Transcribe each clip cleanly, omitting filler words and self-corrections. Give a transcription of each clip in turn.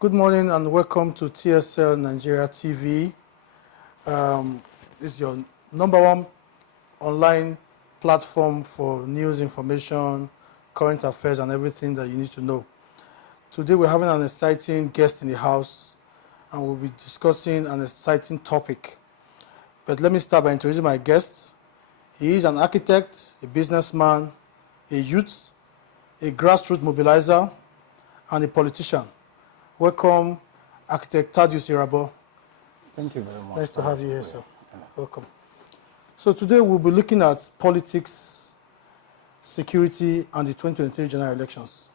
Good morning and welcome to TSL Nigeria TV. This is your #1 online platform for news, information, current affairs, and everything that you need to know. Today we're having an exciting guest in the house and we'll be discussing an exciting topic. But let me start by introducing my guest. He is an architect, a businessman, a youth, a grassroots mobilizer, and a politician. Welcome, Architect Thaddeus Irabo. Thank you very much. Nice to have you here, sir. Welcome. So today we'll be looking at politics, security, and the 2023 general elections.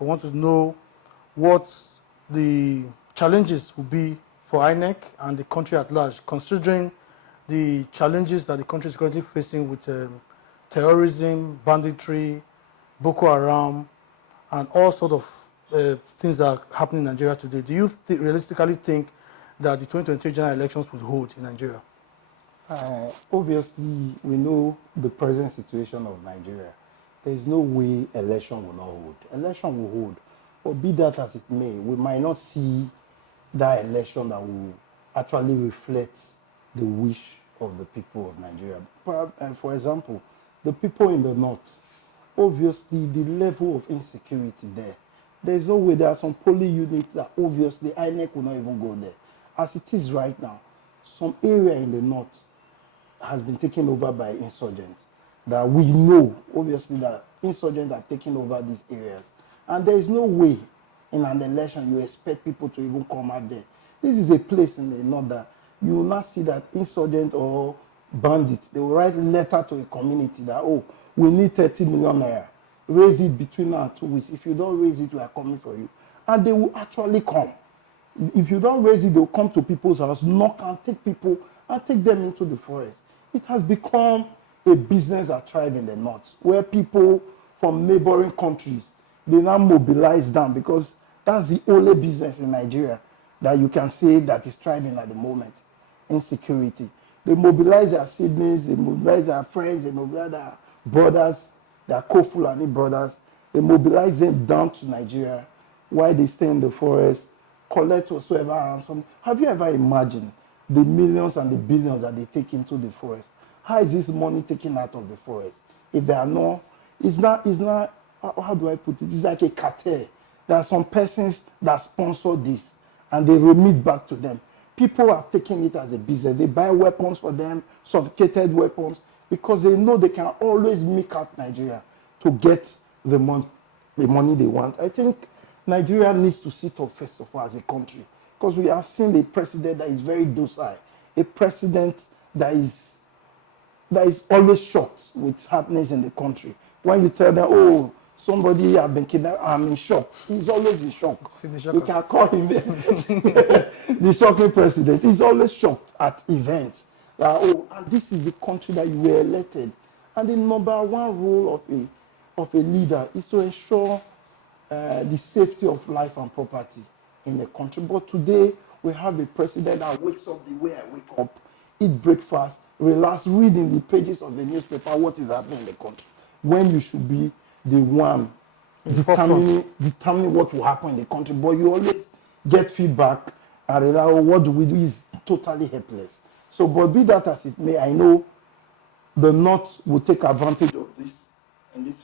I want to know what the challenges will be for INEC and the country at large, considering the challenges that the country is currently facing with terrorism, banditry, Boko Haram, and all sorts of things that are happening in Nigeria today. Do you realistically think that the 2023 general elections will hold in Nigeria? Obviously, we know the present situation of Nigeria. There is no way election will not hold. Election will hold. But be that as it may, we might not see that election that will actually reflect the wish of the people of Nigeria. For example, the people in the north, obviously the level of insecurity there's no way. There are some polling units that obviously INEC will not even go there. As it is right now, some area in the north has been taken over by insurgents that we know, obviously, that insurgents have taken over these areas. And there is no way in an election you expect people to even come out there. This is a place in the north that you will not see that insurgent or bandits, they will write a letter to a community that, oh, we need 30 million naira. Raise it between now and 2 weeks. If you don't raise it, we are coming for you. And they will actually come. If you don't raise it, they'll come to people's house, knock and take people and take them into the forest. It has become a business that thrives in the north, where people from neighboring countries, they now mobilize them because that's the only business in Nigeria that you can say that is thriving at the moment. Insecurity. They mobilize their siblings, they mobilize their friends, they mobilize their brothers, their co-Fulani brothers. They mobilize them down to Nigeria while they stay in the forest, collect whatsoever ransom. Have you ever imagined the millions and the billions that they take into the forest? How is this money taken out of the forest? If there are no, it's not, how do I put it? It's like a cartel. There are some persons that sponsor this and they remit back to them. People are taking it as a business. They buy weapons for them, sophisticated weapons, because they know they can always make out Nigeria to get the money they want. I think Nigeria needs to sit up first of all as a country, because we have seen a president that is very docile, a president that is always shocked with happenings in the country. When you tell them, oh, somebody has been kidnapped, I'm in shock. He's always in shock. We can call him the shocking president. He's always shocked at events. And this is the country that you were elected. And the #1 role of a leader is to ensure the safety of life and property in the country. But today, we have a president that wakes up the way I wake up, eat breakfast, relax, reading the pages of the newspaper, what is happening in the country, when you should be the one determining what will happen in the country. But you always get feedback and realize, oh, what do we do is totally helpless. So, but be that as it may, I know the North will take advantage of this in this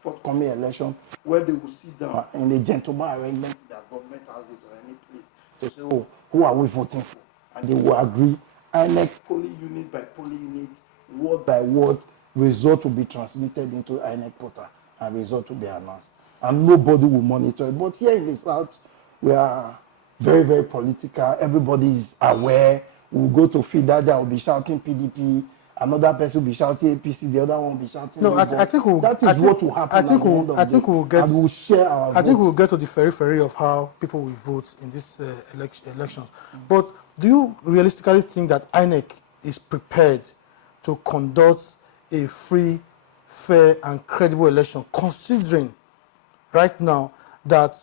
forthcoming election, where they will sit down in a gentleman arrangement in their government houses or any place to say, oh, who are we voting for? And they will agree. INEC, polling unit by polling unit, word by word, result will be transmitted into INEC portal and result will be announced. And nobody will monitor it. But here in the South, we are very, very political. Everybody is aware. We'll go to Fida, there will be shouting PDP. Another person will be shouting APC. The other one will be shouting. No, I think what will happen. I think we'll share our. I think we'll get to the periphery of how people will vote in this elections. But do you realistically think that INEC is prepared to conduct a free, fair, and credible election, considering right now that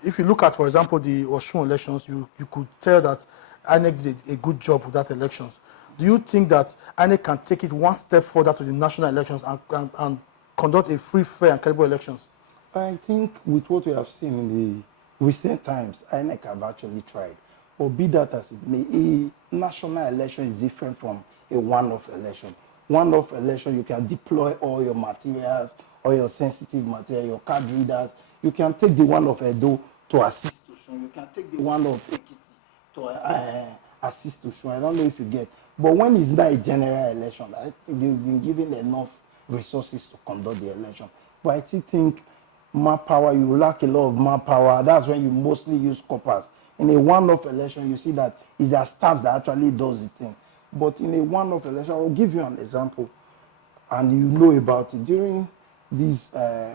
if you look at, for example, the Osun elections, you could tell that INEC did a good job with that elections. Do you think that INEC can take it one step further to the national elections and conduct a free, fair, and credible elections? I think with what we have seen in the recent times, INEC have actually tried. But be that as it may, a national election is different from a one-off election. One-off election, you can deploy all your materials, all your sensitive material, your card readers. You can take the one of Edo to assist to Shun. You can take the one of Ekiti to assist to Shun. I don't know if you get. But when it's not a general election, I think they've been given enough resources to conduct the election. But I still think manpower, you lack a lot of manpower. That's when you mostly use corpers. In a one-off election, you see that it's their staff that actually does the thing. But in a one-off election, I'll give you an example, and you know about it. During these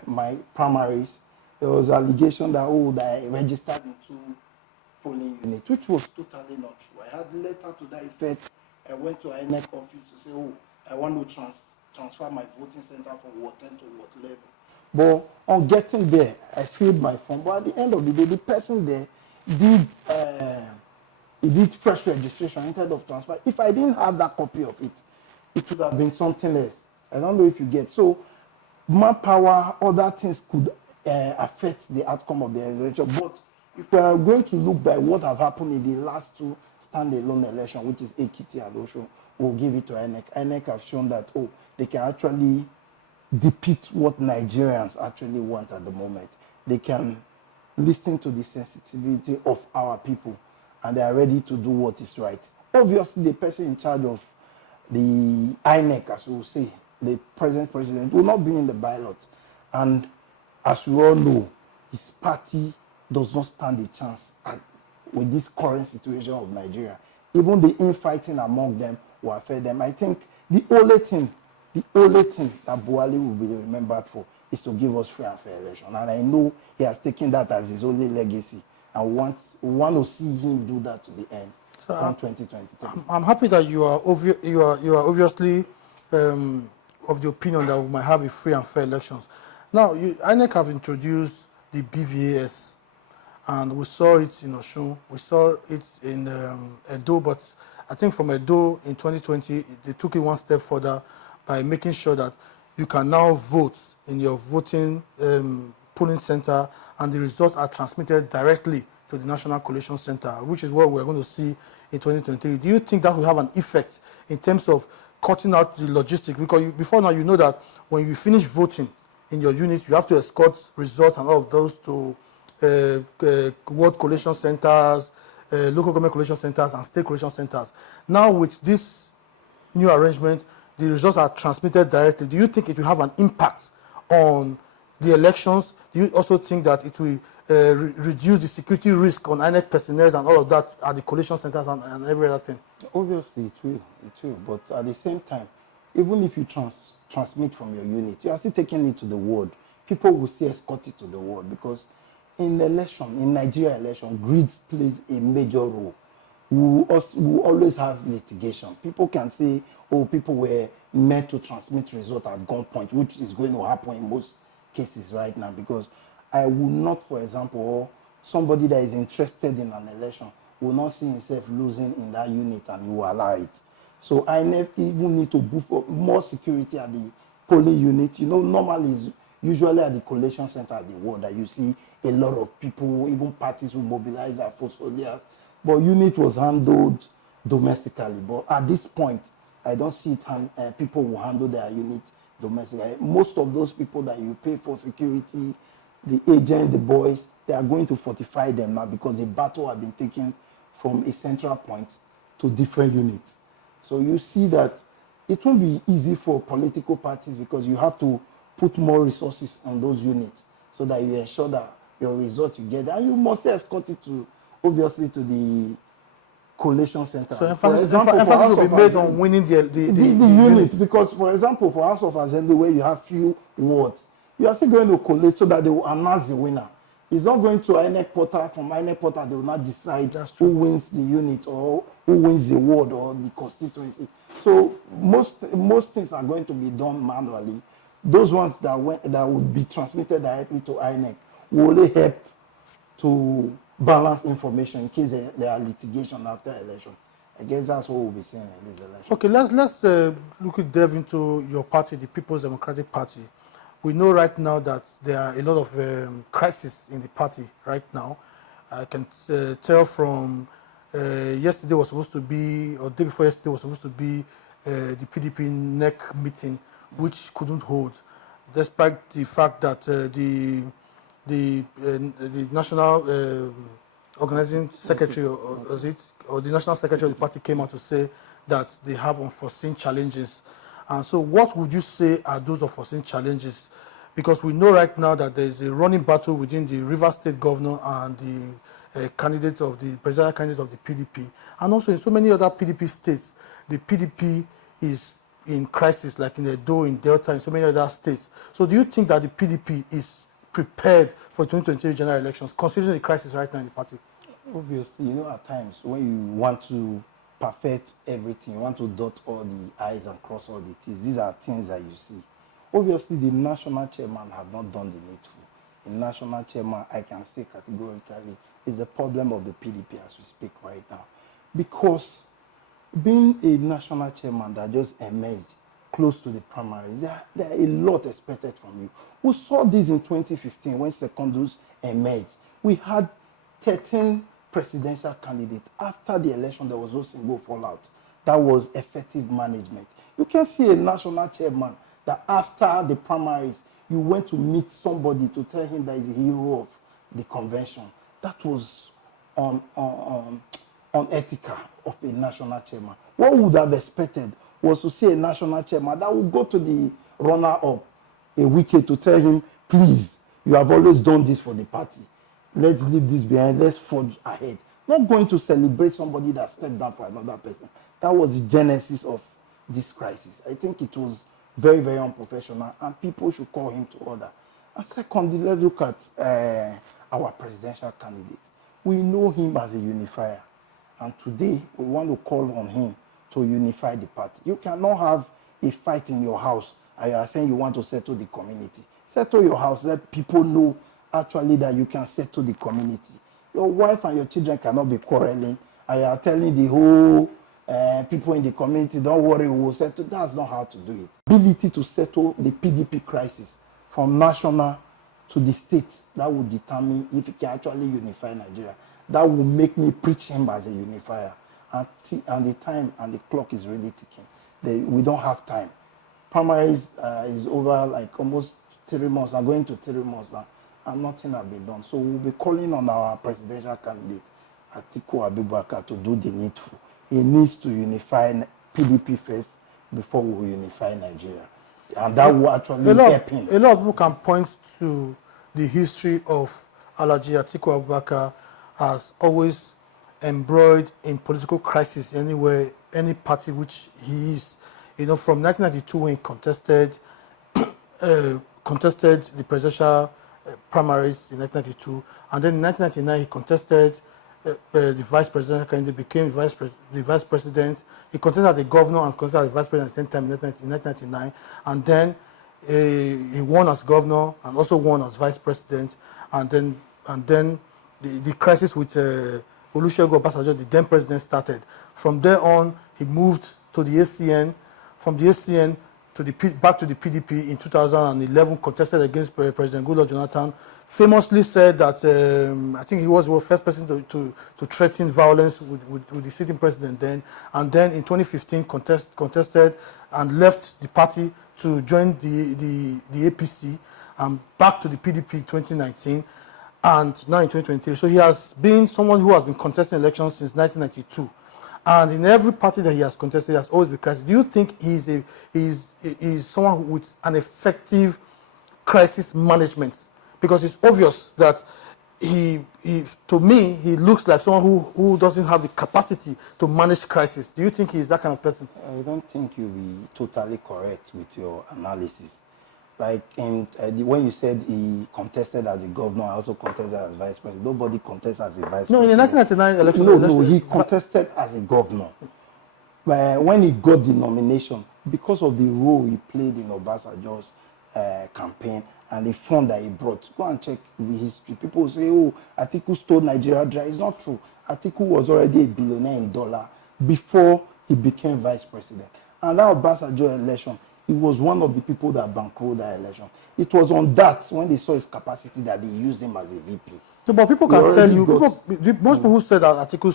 my primaries, there was allegation that that I registered in 2 polling units, which was totally not true. I had a letter to that effect. I went to INEC office to say, I want to transfer my voting center from Ward 10 to Ward 11. But on getting there, I filled my form. But at the end of the day, the person there did fresh registration instead of transfer. If I didn't have that copy of it, it would have been something else. I don't know if you get. So manpower, other things could affect the outcome of the election. But if we are going to look by what have happened in the last 2 standalone elections, which is Ekiti and Osho, we'll give it to INEC. INEC have shown that, they can actually depict what Nigerians actually want at the moment. They can listen to the sensitivity of our people, and they are ready to do what is right. Obviously, the person in charge of the INEC, as we will say, the present president, will not be in the ballot. And as we all know, his party does not stand a chance with this current situation of Nigeria. Even the infighting among them will affect them. I think the only thing that Buhari will be remembered for is to give us free and fair election. And I know he has taken that as his only legacy. And we want to see him do that to the end. So from 2023. I'm happy that you are obviously of the opinion that we might have a free and fair elections. Now, INEC have introduced the BVAS, and we saw it in Osun, we saw it in Edo, but I think from Edo in 2020, they took it one step further by making sure that you can now vote in your voting polling center, and the results are transmitted directly to the National Collation Center, which is what we're going to see in 2023. Do you think that will have an effect in terms of cutting out the logistics? Because before now, you know that when you finish voting in your unit, you have to escort results and all of those to ward collation centers, local government collation centers, and state collation centers. Now, with this new arrangement, the results are transmitted directly. Do you think it will have an impact on the elections? Do you also think that it will reduce the security risk on INEC personnel and all of that at the collation centers and every other thing? Obviously, it will. But at the same time, even if you transmit from your unit, you are still taking it to the ward. People will still escort it to the ward, because in Nigeria election, greed plays a major role. We always have litigation. People can say, people were meant to transmit results at gunpoint, which is going to happen in most cases right now, because I will not, for example, somebody that is interested in an election will not see himself losing in that unit, and he will allow it. So I even need to boost up more security at the polling unit. Normally it's usually at the collation center at the ward that you see a lot of people, even parties who mobilize their soldiers. But unit was handled domestically. But at this point, I don't see people will handle their unit domestically. Most of those people that you pay for security, the agent, the boys, they are going to fortify them now, because the battle has been taken from a central point to different units. So you see that it won't be easy for political parties, because you have to put more resources on those units so that you ensure that your result you get. And you must escort it obviously to the collation center. So emphasis will be made on winning the units. Because, for example, for House of Assembly, where you have few wards, you are still going to collate so that they will announce the winner. It's not going to INEC portal. From INEC portal, they will not decide who wins the unit or who wins the ward or the constituency. So most things are going to be done manually. Those ones that would be transmitted directly to INEC will only help to balance information in case there are litigation after election. I guess that's what we'll be seeing in this election. Okay, let's delve into your party, the People's Democratic Party. we know right now that there are a lot of crises in the party right now. I can tell from yesterday was supposed to be, or day before yesterday was supposed to be the PDP NEC meeting, which couldn't hold, despite the fact that the national organizing secretary, or the national secretary of the party came out to say that they have unforeseen challenges. And so what would you say are those unforeseen challenges? Because we know right now that there is a running battle within the Rivers State governor and the candidate of the presidential candidate of the PDP. And also in so many other PDP states, the PDP is in crisis, like in Edo, in Delta, in so many other states. So do you think that the PDP is prepared for 2023 general elections, considering the crisis right now in the party? Obviously, you know, at times when you want to perfect everything, you want to dot all the I's and cross all the T's, these are things that you see. Obviously, the national chairman have not done the needful. The national chairman, I can say categorically, is the problem of the PDP as we speak right now. Because being a national chairman that just emerged close to the primaries, there are a lot expected from you. We saw this in 2015 when secondaries emerged. We had 13 presidential candidates. After the election, there was no single fallout. That was effective management. You can see a national chairman that after the primaries, you went to meet somebody to tell him that he's a hero of the convention. That was unethical of a national chairman. What we would have expected was to see a national chairman that would go to the runner-up a weekend to tell him, please, you have always done this for the party. Let's leave this behind. Let's forge ahead. Not going to celebrate somebody that stepped down for another person. That was the genesis of this crisis. I think it was very, very unprofessional, and people should call him to order. And secondly, let's look at our presidential candidate. We know him as a unifier, and today we want to call on him to unify the party. You cannot have a fight in your house and you are saying you want to settle the community. Settle your house, let people know actually that you can settle the community. Your wife and your children cannot be quarreling, and you are telling the whole people in the community, don't worry, we will settle. That's not how to do it. Ability to settle the PDP crisis from national to the state, that will determine if he can actually unify Nigeria. That will make me preach him as a unifier. And the time and the clock is really ticking. We don't have time. Primaries is over like almost 3 months. I'm going to 3 months now, and nothing has been done. So we'll be calling on our presidential candidate, Atiku Abubakar, to do the needful. He needs to unify PDP first before we will unify Nigeria. And that will actually help him. A lot of people can point to the history of Alhaji Atiku Abubakar as always embroiled in political crisis anywhere, any party which he is. You know, from 1992 when he contested the presidential primaries in 1992, and then in 1999 he contested the vice presidential candidate, became the vice president. He contested as a governor and contested as a vice president at the same time in 1999, and then he won as governor and also won as vice president, and then the crisis with Olusegun Obasanjo, the then president, started. From there on, he moved to the ACN. From the ACN to back to the PDP in 2011, contested against President Goodluck Jonathan. Famously said that I think he was the first person to threaten violence with the sitting president then. And then in 2015, contested and left the party to join the APC and back to the PDP in 2019. And now in 2023. So he has been someone who has been contesting elections since 1992. And in every party that he has contested, he has always been crisis. Do you think he's someone with an effective crisis management? Because it's obvious that to me, he looks like someone who doesn't have the capacity to manage crisis. Do you think he's that kind of person? I don't think you'll be totally correct with your analysis. Like when you said he contested as a governor, I also contested as vice president. Nobody contested as a vice president. No, in the 1999 election. No, he contested as a governor. But when he got the nomination, because of the role he played in Obasanjo's campaign and the fund that he brought, go and check the history. People say, oh, Atiku stole Nigeria dry. It's not true. Atiku was already a billionaire in dollar before he became vice president. And that Obasanjo election, He was one of the people that bankrolled that election. It was on that, when they saw his capacity, that they used him as a VP. No, but people can tell you, most people who said that Atiku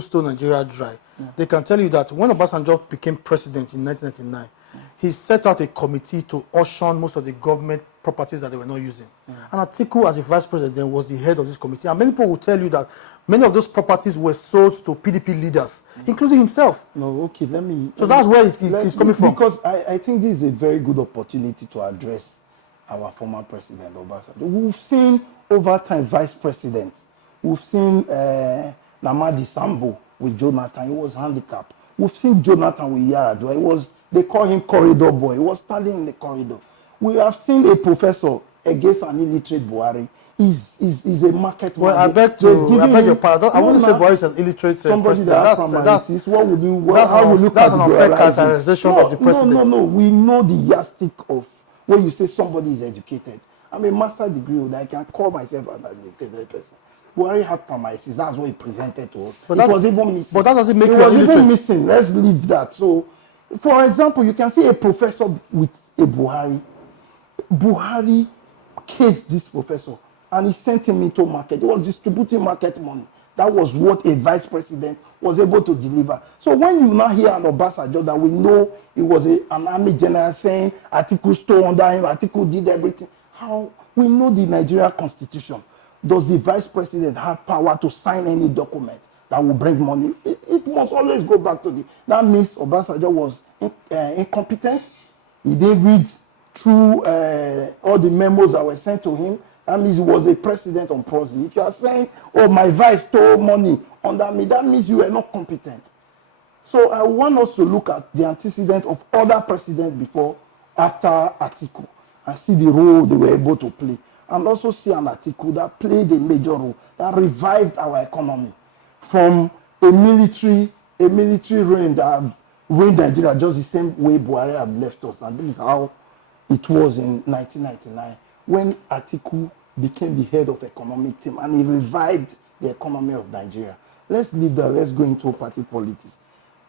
stole Nigeria dry, they can tell you that when Obasanjo became president in 1999, he set out a committee to auction most of the government properties that they were not using. And Atiku, as a vice president, was the head of this committee. And many people will tell you that many of those properties were sold to PDP leaders, including himself. No, okay, let me... So that's where it's coming from. Because I think this is a very good opportunity to address our former president, Obasanjo. We've seen over time vice presidents. We've seen Namadi Sambo with Jonathan. He was handicapped. We've seen Jonathan with Yaradua. They call him corridor boy. He was standing in the corridor. We have seen a professor against an illiterate Buhari. He's a market man. Well, I beg your pardon. I wouldn't say Buhari is an illiterate somebody president. What would you? That's an unfair characterization of the president. No. We know the yardstick of when you say somebody is educated. I'm a master degree holder. I can call myself an educated person. Buhari had premises. That's what he presented to us. But it was even missing. But that doesn't make it you was illiterate. Even missing. Let's leave that. So, for example, you can see a professor with a Buhari. Buhari caged this professor and he sent him into market. He was distributing market money. That was what a vice president was able to deliver. So when you now hear an Obasanjo that we know he was an army general saying Atiku stole under him, Atiku did everything. How? We know the Nigeria constitution. Does the vice president have power to sign any document that will bring money? It must always go back to that means Obasanjo was incompetent. He didn't read through all the memos that were sent to him. That means he was a president on proxy. If you are saying, oh, my vice stole money under me, that means you are not competent. So I want us to look at the antecedent of other presidents before, after Atiku, and see the role they were able to play. And also see an Atiku that played a major role, that revived our economy from a military reign that reigned Nigeria just the same way Buhari had left us. And this is how it was in 1999 when Atiku became the head of economic team and he revived the economy of Nigeria. Let's leave that. Let's go into party politics.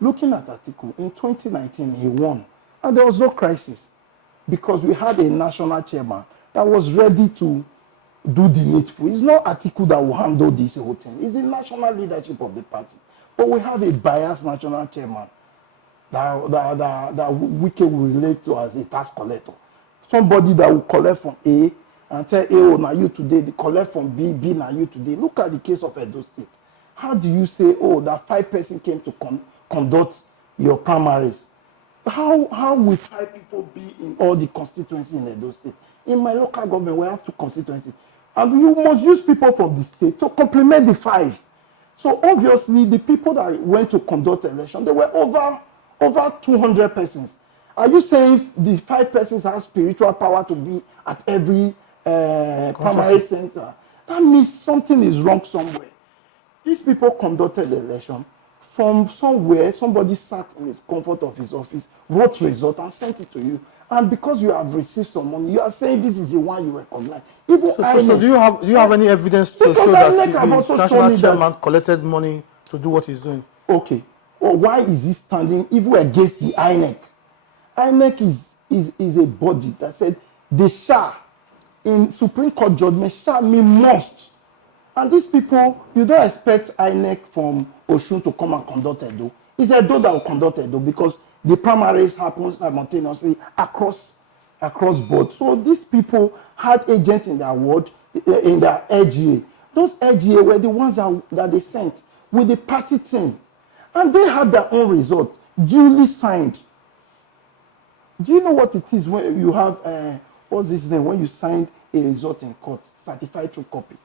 Looking at Atiku, in 2019, he won. And there was no crisis because we had a national chairman that was ready to do the needful. It's not Atiku that will handle this whole thing. It's the national leadership of the party. But we have a biased national chairman that Wike will relate to as a tax collector. Somebody that will collect from A and tell A, oh, now you today, they collect from B, B, now you today. Look at the case of Edo State. How do you say, oh, that 5 person came to conduct your primaries? How will 5 people be in all the constituencies in Edo State? In my local government, we have 2 constituencies. And you must use people from the state to complement the 5. So obviously, the people that went to conduct election, they were over 200 persons. Are you saying the 5 persons have spiritual power to be at every primary center? That means something is wrong somewhere. These people conducted the election from somewhere. Somebody sat in his comfort of his office, wrote result and sent it to you. And because you have received some money, you are saying this is the one you recognize. So do you have any evidence to show that the national chairman collected money to do what he's doing? Okay. Or why is he standing even against the INEC? INEC is a body that said the shall, in Supreme Court judgment, shall mean must. And these people, you don't expect INEC from Oshun to come and conduct Edo. It's Edo that will conduct Edo because the primaries happen simultaneously across board. So these people had agents in their ward, in their LGA. Those LGA were the ones that they sent with the party team. And they had their own result, duly signed. Do you know what it is when you have, what's this name, when you signed a result in court, certified true copy?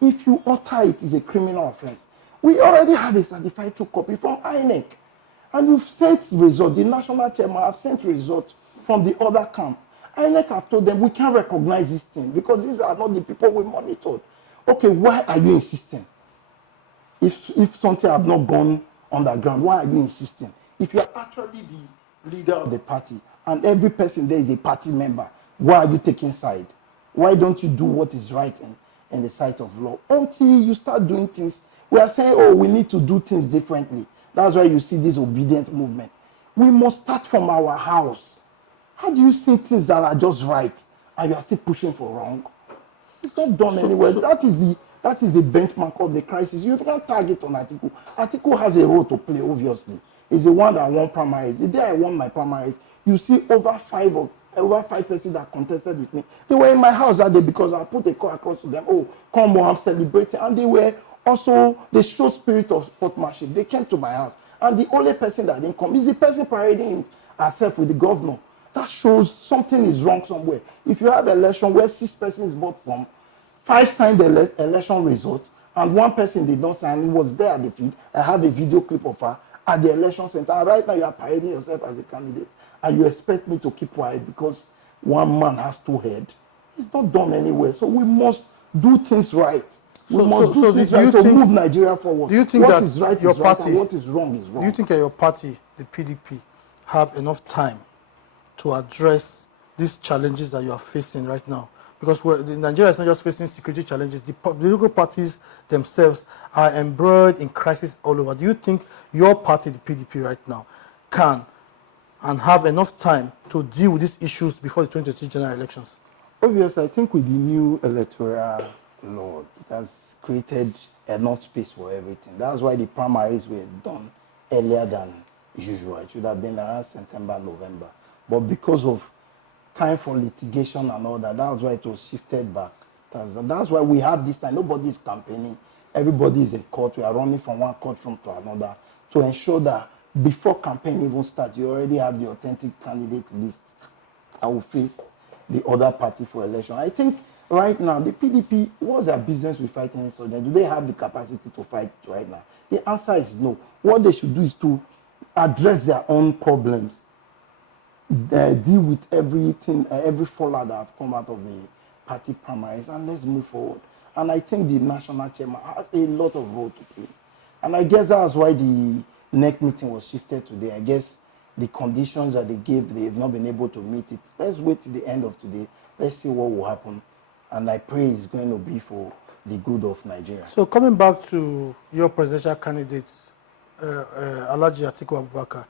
If you alter it, it's a criminal offense. We already have a certified true copy from INEC. And you've sent result, the national chairman have sent result from the other camp. INEC have told them, we can't recognize this thing because these are not the people we monitored. Okay, why are you insisting? If something have not gone underground, why are you insisting? If you're actually the leader of the party and every person there is a party member, why are you taking side? Why don't you do what is right in the sight of law? Until you start doing things, we are saying, oh, we need to do things differently. That's why you see this obedient movement. We must start from our house. How do you see things that are just right and you are still pushing for wrong? It's not done anywhere. That is the benchmark of the crisis. You can't target on Atiku. Atiku has a role to play, obviously. He's the one that won primaries. The day I won my primaries, you see over five persons that contested with me. They were in my house that day because I put a call across to them. Oh, come on, I'm celebrating. And they showed spirit of sportsmanship. They came to my house. And the only person that didn't come is the person parading herself with the governor. That shows something is wrong somewhere. If you have an election where 6 persons vote from, 5 signed the election result, and 1 person did not sign, he was there at the field. I have a video clip of her at the election center. And right now you are parading yourself as a candidate. And you expect me to keep quiet because 1 man has 2 heads. It's not done anywhere. So we must do things right. We must do things right to move Nigeria forward. Do you think what that is right your is right party, and what is wrong is wrong? Do you think that your party, the PDP, have enough time to address these challenges that you are facing right now? Because Nigeria is not just facing security challenges. The political parties themselves are embroiled in crisis all over. Do you think your party, the PDP right now, can and have enough time to deal with these issues before the 2023 general elections? Obviously, I think with the new electoral law, it has created enough space for everything. That's why the primaries were done earlier than usual. It should have been around September, November. But because of time for litigation and all that, that's why it was shifted back. That's why we have this time. Nobody is campaigning. Everybody is in court. We are running from one courtroom to another to ensure that before campaign even starts, you already have the authentic candidate list that will face the other party for election. I think right now, the PDP, what's their business with fighting insurgency? Do they have the capacity to fight it right now? The answer is no. What they should do is to address their own problems, deal with everything, every fallout that have come out of the party primaries, and let's move forward. And I think the national chairman has a lot of role to play. And I guess that's why the NEC meeting was shifted today. I guess the conditions that they gave, they have not been able to meet it. Let's wait till the end of today. Let's see what will happen. And I pray it's going to be for the good of Nigeria. So coming back to your presidential candidate, Alhaji Atiku Abubakar,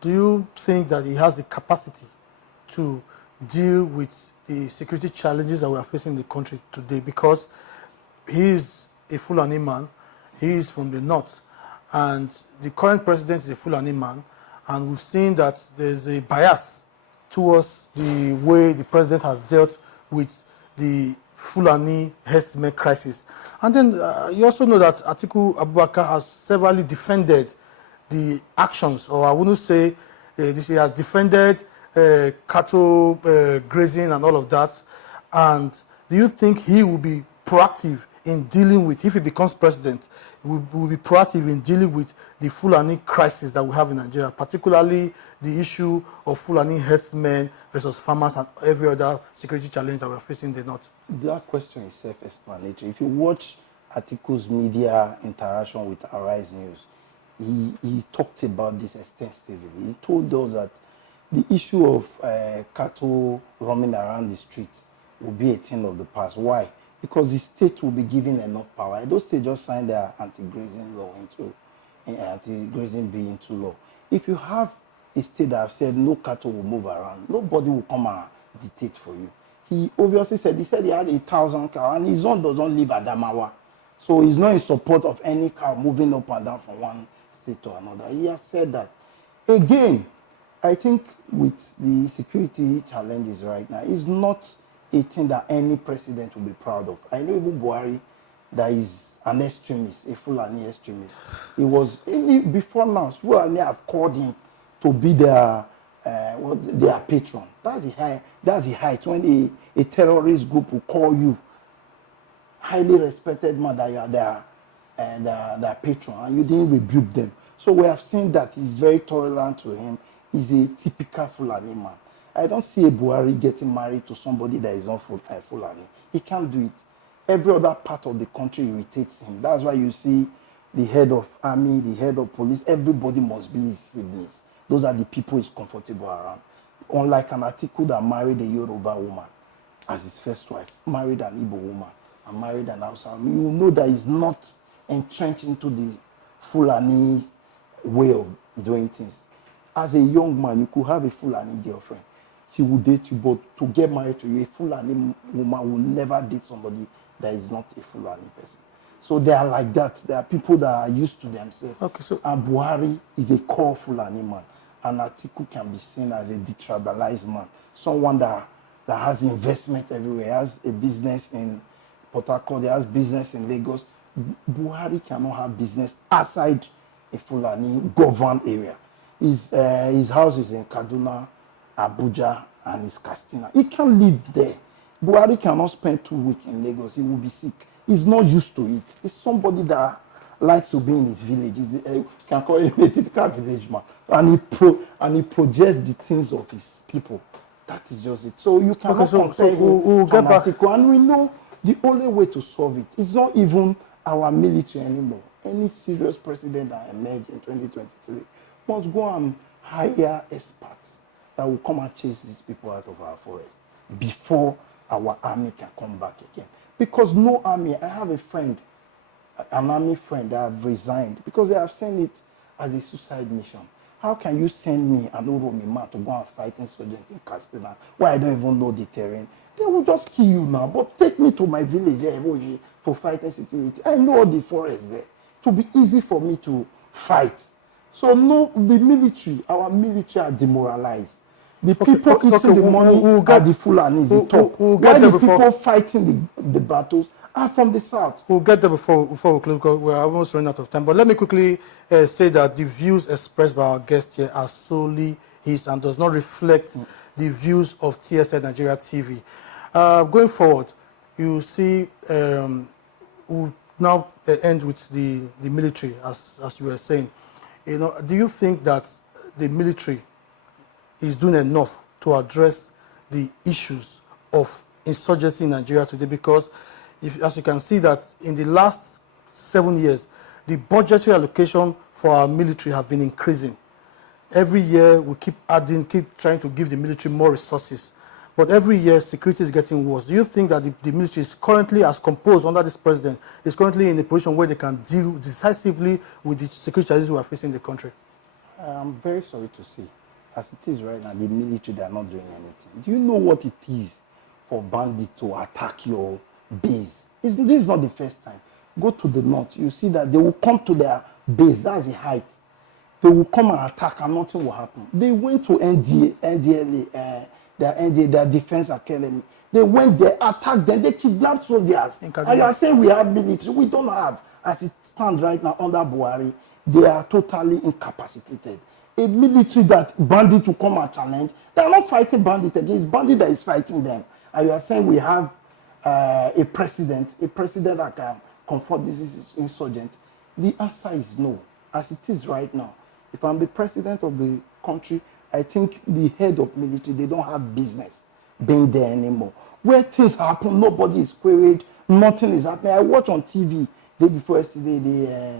do you think that he has the capacity to deal with the security challenges that we are facing in the country today? Because he is a Fulani man, he is from the north, and the current president is a Fulani man, and we've seen that there's a bias towards the way the president has dealt with the Fulani herdsmen crisis. And then you also know that Atiku Abubakar has severally defended the actions, or I wouldn't say he has defended cattle grazing and all of that. And do you think he will be proactive in dealing with, if he becomes president, will be proactive in dealing with the Fulani crisis that we have in Nigeria, particularly the issue of Fulani herdsmen versus farmers and every other security challenge that we're facing in the north? That question is self-explanatory. If you watch Atiku's media interaction with Arise News, he talked about this extensively. He told us that the issue of cattle roaming around the street will be a thing of the past. Why? Because the state will be given enough power. Those states just signed their anti-grazing law anti-grazing bill into law. If you have a state that have said no cattle will move around, nobody will come and dictate for you. He obviously said, he had 1,000 cows, and his son doesn't live at Adamawa. So he's not in support of any cow moving up and down from one state to another. He has said that. Again, I think with the security challenges right now, it's not a thing that any president will be proud of. I know even Buhari, that is an extremist, a Fulani extremist. It was, before now, Fulani have called him to be their patron. That's the height when a terrorist group will call you highly respected man that you are their patron, and you didn't rebuke them. So we have seen that he's very tolerant to him. He's a typical Fulani man. I don't see a Buhari getting married to somebody that is not Fulani. He can't do it. Every other part of the country irritates him. That's why you see the head of army, the head of police, everybody must be his siblings. Those are the people he's comfortable around. Unlike an Atiku that married a Yoruba woman as his first wife, married an Igbo woman, and married an Hausa. You know that he's not entrenched into the Fulani way of doing things. As a young man, you could have a Fulani girlfriend. he will date you, but to get married to you, a Fulani woman will never date somebody that is not a Fulani person. So they are like that. There are people that are used to themselves. Okay, so and Buhari is a core Fulani man. And Atiku can be seen as a detribalized man. Someone that has investment everywhere. He has a business in Port Harcourt, he has business in Lagos. Buhari cannot have business outside a Fulani governed area. His house is in Kaduna, Abuja, and his Katsina. He can't live there. Buhari cannot spend 2 weeks in Lagos. He will be sick. He's not used to it. He's somebody that likes to be in his village. You can call him a typical village man. And he projects the things of his people. That is just it. So you cannot compare we'll get back. And we know the only way to solve it is not even our military anymore. Any serious president that emerges in 2023 must go and hire experts that will come and chase these people out of our forest before our army can come back again. Because no army, I have a friend, an army friend that have resigned because they have sent it as a suicide mission. How can you send me, an Oromi man, to go and fight insurgents in Katsina where I don't even know the terrain? They will just kill you now. But take me to my village to fight insecurity. I know all the forest there. It will be easy for me to fight. So no, the military, our military are demoralized. The people eating the money are the Fulanis, the top. Why the people fighting the battles are from the south. We'll get there before we close, because we're almost running out of time. But let me quickly say that the views expressed by our guest here are solely his and does not reflect the views of TSN Nigeria TV. Going forward, you see, we'll now end with the military, as you were saying. You know, do you think that the military is doing enough to address the issues of insurgency in Nigeria today? Because as you can see that in the last 7 years, the budgetary allocation for our military have been increasing. Every year we keep adding, keep trying to give the military more resources. But every year security is getting worse. Do you think that the military is currently, as composed under this president, is currently in a position where they can deal decisively with the security challenges we are facing in the country? I'm very sorry to say, as it is right now, the military, they are not doing anything. Do you know what it is for bandits to attack your base? This is not the first time. Go to the north, you see that they will come to their base, that's the height. They will come and attack and nothing will happen. They went to NDLA, their defense academy. They went there, attacked them, they kidnapped soldiers. And you are saying we have military. We don't have. As it stands right now under Buhari, they are totally incapacitated. A military that bandits will come and challenge, they are not fighting bandits again, it's bandit that is fighting them. And you are saying we have a president that can confront this insurgent. The answer is no, as it is right now. If I'm the president of the country, I think the head of military, they don't have business being there anymore. Where things happen, nobody is queried, nothing is happening. I watch on TV day before yesterday,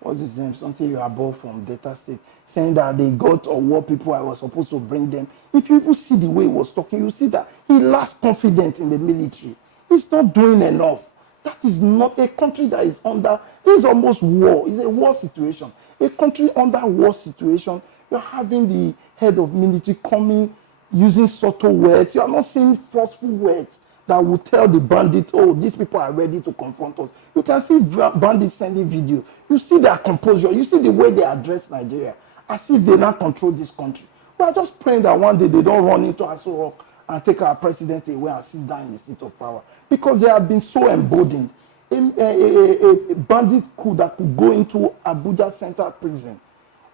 what's his name, something you above from Delta State, saying that they got or what people I was supposed to bring them. If you even see the way he was talking, you see that he lacks confidence in the military. He's not doing enough. That is not a country that is under, this is almost war. It's a war situation. A country under war situation, you're having the head of military coming, using subtle words. You are not seeing forceful words that will tell the bandits, oh, these people are ready to confront us. You can see bandits sending video. You see their composure. You see the way they address Nigeria, as if they now control this country. We are just praying that one day they don't run into Aso Rock and take our president away and sit down in the seat of power. Because they have been so emboldened. A bandit that could go into Abuja Central Prison,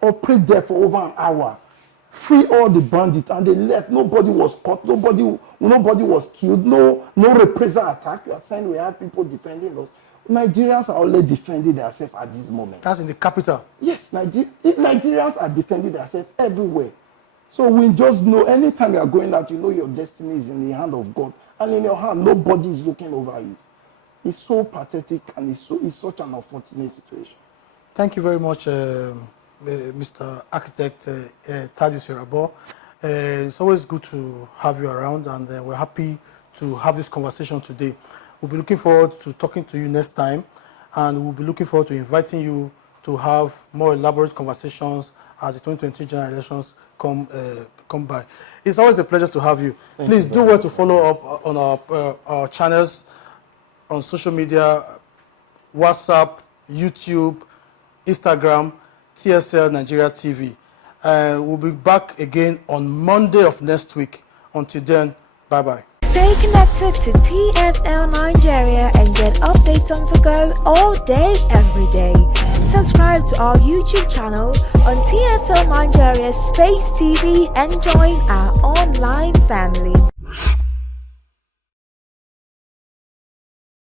operate there for over an hour, free all the bandits, and they left. Nobody was caught. Nobody was killed. No reprisal attack. You are saying we have people defending us. Nigerians are already defending themselves at this moment. That's in the capital. Yes, Nigerians are defending themselves everywhere. So we just know anytime you are going out, you know your destiny is in the hand of God. And in your hand, nobody is looking over you. It's so pathetic and it's such an unfortunate situation. Thank you very much, Mr. Architect Thaddeus Irabor. It's always good to have you around, and we're happy to have this conversation today. We'll be looking forward to talking to you next time, and we'll be looking forward to inviting you to have more elaborate conversations as the 2020 general elections come come by. It's always a pleasure to have you. Thank Please you do very well much. to follow up on our channels on social media, WhatsApp, YouTube, Instagram, TSL Nigeria TV. And we'll be back again on Monday of next week. Until then, bye-bye. Stay connected to TSL Nigeria and get updates on the go all day, every day. Subscribe to our YouTube channel on TSL Nigeria Space TV and join our online family.